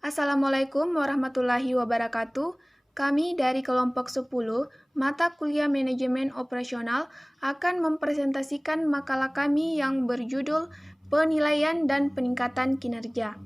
Assalamualaikum warahmatullahi wabarakatuh. Kami dari kelompok 10, mata kuliah manajemen operasional akan mempresentasikan makalah kami yang berjudul Penilaian dan Peningkatan Kinerja.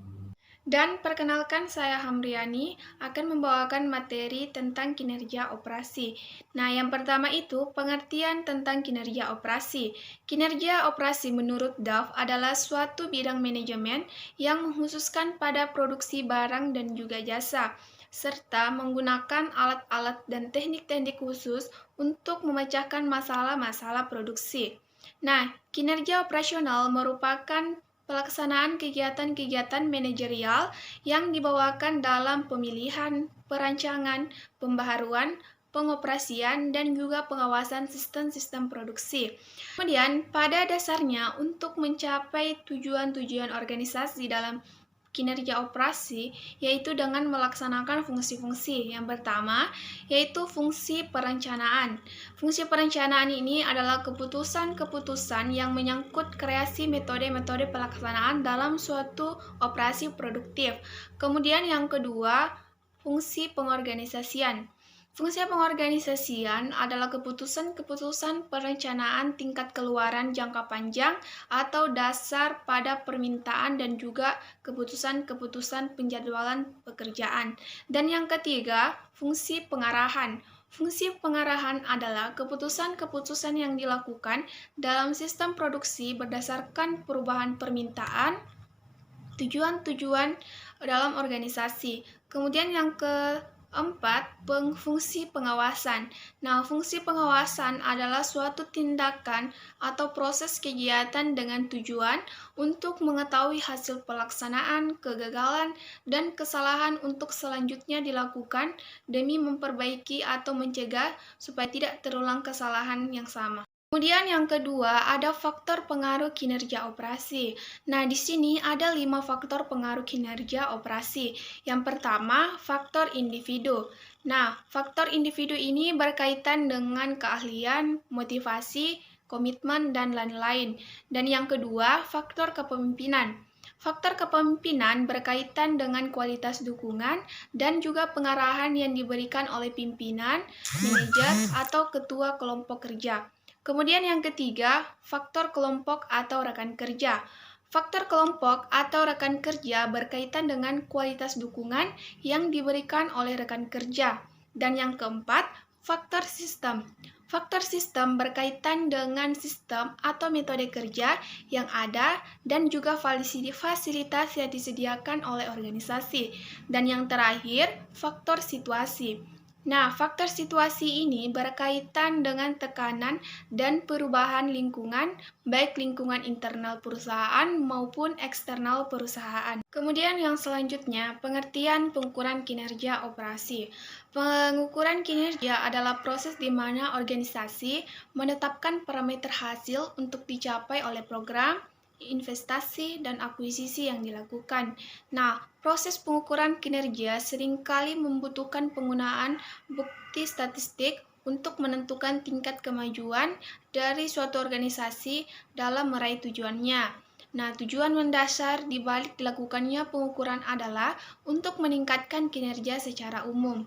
Dan perkenalkan, saya Hamriani akan membawakan materi tentang kinerja operasi. Nah, yang pertama itu pengertian tentang kinerja operasi. Kinerja operasi menurut Duff adalah suatu bidang manajemen yang mengkhususkan pada produksi barang dan juga jasa, serta menggunakan alat-alat dan teknik-teknik khusus untuk memecahkan masalah-masalah produksi. Nah, kinerja operasional merupakan pelaksanaan kegiatan-kegiatan manajerial yang dibawakan dalam pemilihan, perancangan, pembaharuan, pengoperasian, dan juga pengawasan sistem-sistem produksi. Kemudian, pada dasarnya untuk mencapai tujuan-tujuan organisasi dalam kinerja operasi, yaitu dengan melaksanakan fungsi-fungsi. Yang pertama, yaitu fungsi perencanaan. Fungsi perencanaan ini adalah keputusan-keputusan yang menyangkut kreasi metode-metode pelaksanaan dalam suatu operasi produktif. Kemudian yang kedua, fungsi pengorganisasian. Fungsi pengorganisasian adalah keputusan-keputusan perencanaan tingkat keluaran jangka panjang atau dasar pada permintaan dan juga keputusan-keputusan penjadwalan pekerjaan. Dan yang ketiga, fungsi pengarahan. Fungsi pengarahan adalah keputusan-keputusan yang dilakukan dalam sistem produksi berdasarkan perubahan permintaan, tujuan-tujuan dalam organisasi. Kemudian yang keempat, fungsi pengawasan. Nah, fungsi pengawasan adalah suatu tindakan atau proses kegiatan dengan tujuan untuk mengetahui hasil pelaksanaan, kegagalan, dan kesalahan untuk selanjutnya dilakukan demi memperbaiki atau mencegah supaya tidak terulang kesalahan yang sama. Kemudian yang kedua, ada faktor pengaruh kinerja operasi. Nah, di sini ada 5 faktor pengaruh kinerja operasi. Yang pertama, faktor individu. Nah, faktor individu ini berkaitan dengan keahlian, motivasi, komitmen, dan lain-lain. Dan yang kedua, faktor kepemimpinan. Faktor kepemimpinan berkaitan dengan kualitas dukungan dan juga pengarahan yang diberikan oleh pimpinan, manajer, atau ketua kelompok kerja. Kemudian yang ketiga, faktor kelompok atau rekan kerja. Faktor kelompok atau rekan kerja berkaitan dengan kualitas dukungan yang diberikan oleh rekan kerja. Dan yang keempat, faktor sistem. Faktor sistem berkaitan dengan sistem atau metode kerja yang ada dan juga fasilitas yang disediakan oleh organisasi. Dan yang terakhir, faktor situasi. Nah, faktor situasi ini berkaitan dengan tekanan dan perubahan lingkungan, baik lingkungan internal perusahaan maupun eksternal perusahaan. Kemudian yang selanjutnya, pengertian pengukuran kinerja operasi. Pengukuran kinerja adalah proses di mana organisasi menetapkan parameter hasil untuk dicapai oleh program, investasi, dan akuisisi yang dilakukan. Nah, proses pengukuran kinerja seringkali membutuhkan penggunaan bukti statistik untuk menentukan tingkat kemajuan dari suatu organisasi dalam meraih tujuannya. Nah, tujuan mendasar di balik dilakukannya pengukuran adalah untuk meningkatkan kinerja secara umum.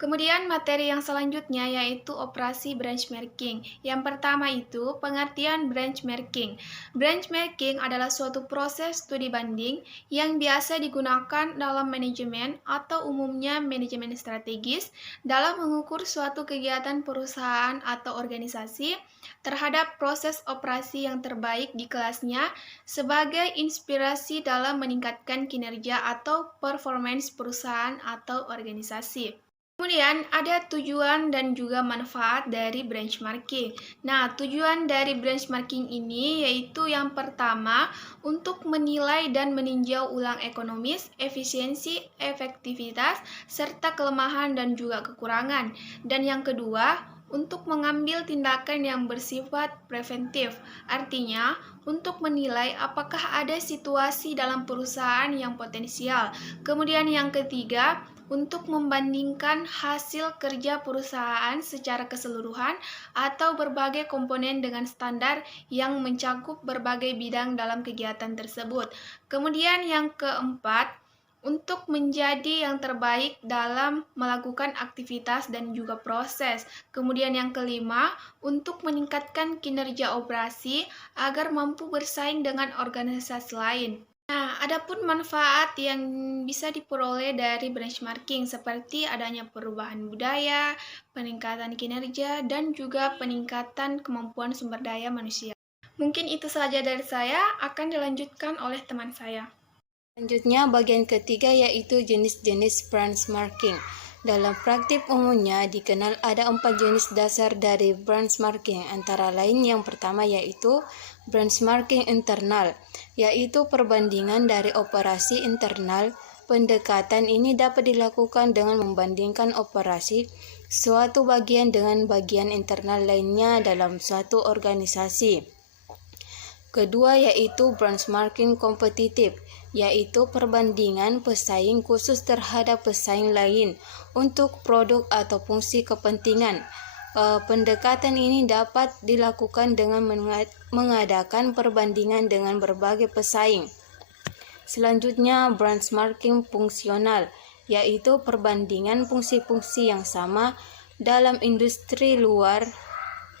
Kemudian materi yang selanjutnya yaitu operasi benchmarking. Yang pertama itu pengertian benchmarking. Benchmarking adalah suatu proses studi banding yang biasa digunakan dalam manajemen atau umumnya manajemen strategis dalam mengukur suatu kegiatan perusahaan atau organisasi terhadap proses operasi yang terbaik di kelasnya sebagai inspirasi dalam meningkatkan kinerja atau performance perusahaan atau organisasi. Kemudian ada tujuan dan juga manfaat dari benchmarking. Nah, tujuan dari benchmarking ini yaitu yang pertama untuk menilai dan meninjau ulang ekonomis, efisiensi, efektivitas, serta kelemahan dan juga kekurangan. Dan yang kedua, untuk mengambil tindakan yang bersifat preventif, artinya untuk menilai apakah ada situasi dalam perusahaan yang potensial. Kemudian yang ketiga, untuk membandingkan hasil kerja perusahaan secara keseluruhan atau berbagai komponen dengan standar yang mencakup berbagai bidang dalam kegiatan tersebut. Kemudian yang keempat, untuk menjadi yang terbaik dalam melakukan aktivitas dan juga proses. Kemudian yang kelima, untuk meningkatkan kinerja operasi agar mampu bersaing dengan organisasi lain. Nah, adapun manfaat yang bisa diperoleh dari benchmarking seperti adanya perubahan budaya, peningkatan kinerja, dan juga peningkatan kemampuan sumber daya manusia. Mungkin itu saja dari saya, akan dilanjutkan oleh teman saya. Selanjutnya, bagian ketiga yaitu jenis-jenis benchmarking. Dalam praktik umumnya dikenal ada 4 jenis dasar dari benchmarking, antara lain yang pertama yaitu benchmarking internal, yaitu perbandingan dari operasi internal. Pendekatan ini dapat dilakukan dengan membandingkan operasi suatu bagian dengan bagian internal lainnya dalam suatu organisasi. Kedua yaitu benchmarking kompetitif, yaitu perbandingan pesaing khusus terhadap pesaing lain untuk produk atau fungsi kepentingan. Pendekatan ini dapat dilakukan dengan mengadakan perbandingan dengan berbagai pesaing. Selanjutnya, benchmarking fungsional, yaitu perbandingan fungsi-fungsi yang sama dalam industri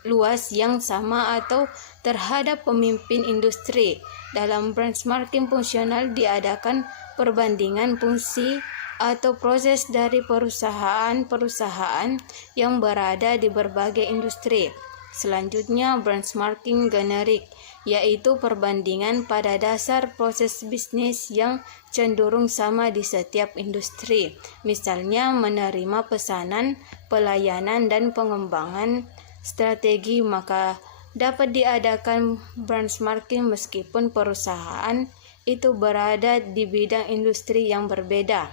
luas yang sama atau terhadap pemimpin industri. Dalam benchmarking fungsional diadakan perbandingan fungsi atau proses dari perusahaan-perusahaan yang berada di berbagai industri. Selanjutnya, benchmarking generik, yaitu perbandingan pada dasar proses bisnis yang cenderung sama di setiap industri. Misalnya menerima pesanan, pelayanan, dan pengembangan strategi, maka dapat diadakan benchmarking meskipun perusahaan itu berada di bidang industri yang berbeda.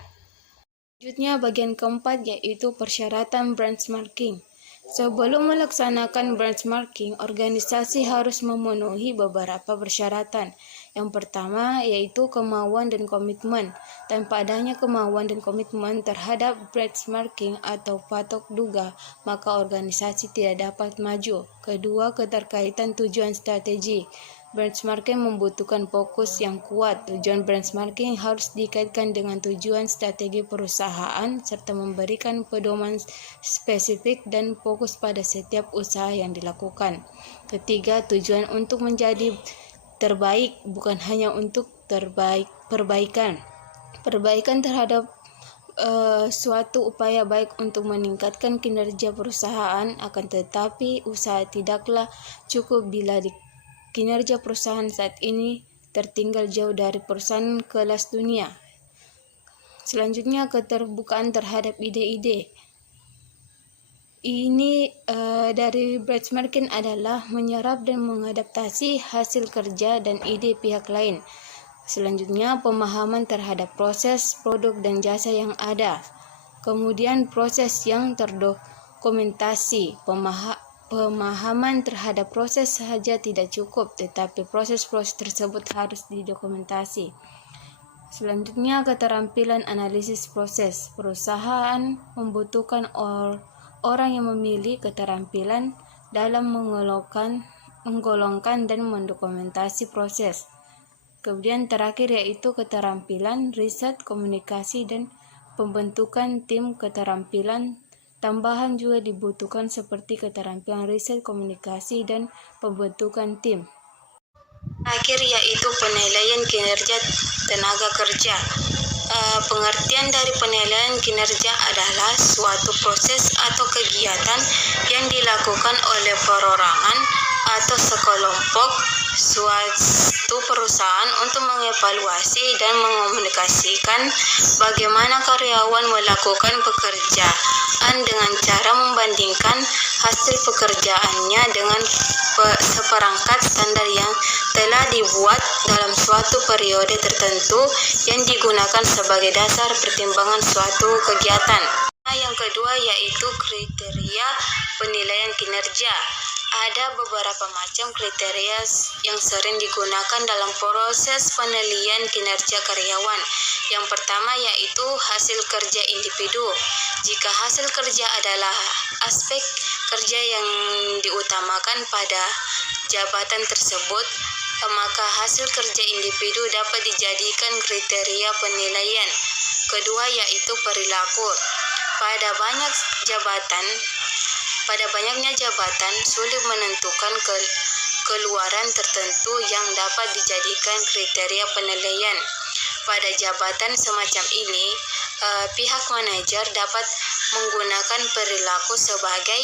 Selanjutnya, bagian keempat yaitu persyaratan benchmarking. Sebelum melaksanakan benchmarking, organisasi harus memenuhi beberapa persyaratan. Yang pertama yaitu kemauan dan komitmen. Tanpa adanya kemauan dan komitmen terhadap benchmarking atau patok duga, maka organisasi tidak dapat maju. Kedua, keterkaitan tujuan strategi. Benchmarking membutuhkan fokus yang kuat. Tujuan benchmarking harus dikaitkan dengan tujuan strategi perusahaan serta memberikan pedoman spesifik dan fokus pada setiap usaha yang dilakukan. Ketiga, tujuan untuk menjadi terbaik, bukan hanya untuk perbaikan terhadap suatu upaya baik untuk meningkatkan kinerja perusahaan, akan tetapi usaha tidaklah cukup bila kinerja perusahaan saat ini tertinggal jauh dari perusahaan kelas dunia. Selanjutnya, keterbukaan terhadap ide-ide. Ini dari benchmarking adalah menyerap dan mengadaptasi hasil kerja dan ide pihak lain. Selanjutnya, pemahaman terhadap proses, produk, dan jasa yang ada. Kemudian, proses yang terdokumentasi. Pemahaman terhadap proses saja tidak cukup, tetapi proses-proses tersebut harus didokumentasi. Selanjutnya, keterampilan analisis proses. Perusahaan membutuhkan orang yang memiliki keterampilan dalam menggolongkan dan mendokumentasi proses. Kemudian terakhir yaitu keterampilan riset, komunikasi, dan pembentukan tim. Keterampilan tambahan juga dibutuhkan seperti keterampilan riset, komunikasi, dan pembentukan tim. Akhir yaitu penilaian kinerja tenaga kerja. Pengertian dari penilaian kinerja adalah suatu proses atau kegiatan yang dilakukan oleh perorangan atau sekelompok suatu perusahaan untuk mengevaluasi dan mengomunikasikan bagaimana karyawan melakukan pekerjaan dengan cara membandingkan hasil pekerjaannya dengan seperangkat standar yang telah dibuat dalam suatu periode tertentu yang digunakan sebagai dasar pertimbangan suatu kegiatan. Yang kedua yaitu kriteria penilaian kinerja. Ada beberapa macam kriteria yang sering digunakan dalam proses penilaian kinerja karyawan. Yang pertama yaitu hasil kerja individu. Jika hasil kerja adalah aspek kerja yang diutamakan pada jabatan tersebut, maka hasil kerja individu dapat dijadikan kriteria penilaian. Kedua yaitu perilaku. Pada banyaknya jabatan sulit menentukan keluaran tertentu yang dapat dijadikan kriteria penilaian. Pada jabatan semacam ini, pihak manajer dapat menggunakan perilaku sebagai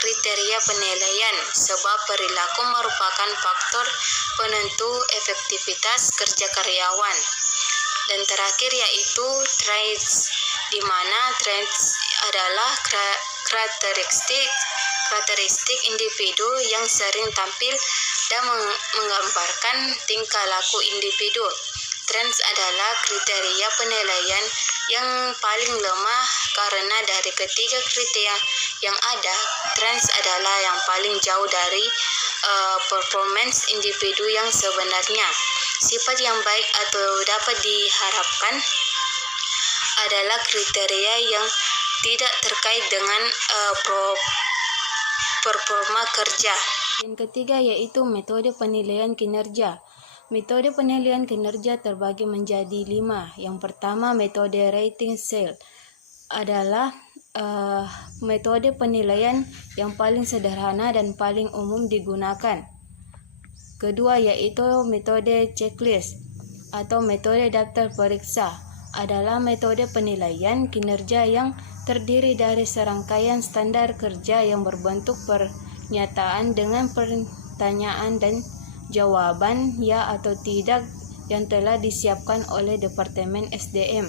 kriteria penilaian, sebab perilaku merupakan faktor penentu efektivitas kerja karyawan. Dan terakhir yaitu traits, di mana traits adalah karakteristik individu yang sering tampil dan menggambarkan tingkah laku individu. Traits adalah kriteria penilaian yang paling lemah karena dari ketiga kriteria yang ada, traits adalah yang paling jauh dari performance individu yang sebenarnya. Sifat yang baik atau dapat diharapkan adalah kriteria yang tidak terkait dengan performa kerja. Yang ketiga yaitu metode penilaian kinerja. Metode penilaian kinerja terbagi menjadi 5. Yang pertama, metode rating scale adalah metode penilaian yang paling sederhana dan paling umum digunakan. Kedua yaitu metode checklist atau metode daftar periksa, adalah metode penilaian kinerja yang terdiri dari serangkaian standar kerja yang berbentuk pernyataan dengan pertanyaan dan jawaban ya atau tidak yang telah disiapkan oleh Departemen SDM.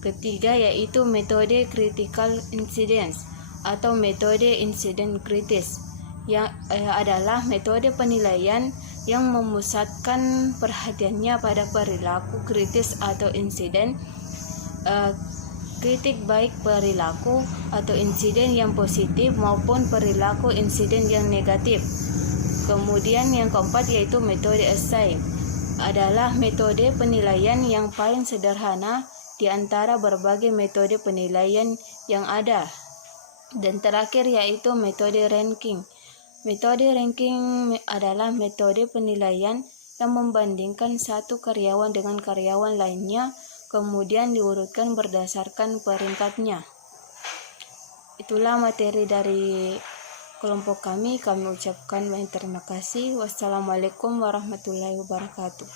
Ketiga yaitu metode critical incidence atau metode insiden kritis, yang adalah metode penilaian yang memusatkan perhatiannya pada perilaku kritis atau insiden kritik, baik perilaku atau insiden yang positif maupun perilaku insiden yang negatif. Kemudian yang keempat yaitu metode assign, adalah metode penilaian yang paling sederhana di antara berbagai metode penilaian yang ada. Dan terakhir yaitu metode ranking. Metode ranking adalah metode penilaian yang membandingkan satu karyawan dengan karyawan lainnya, kemudian diurutkan berdasarkan peringkatnya. Itulah materi dari kelompok kami. Kami ucapkan banyak terima kasih. Wassalamualaikum warahmatullahi wabarakatuh.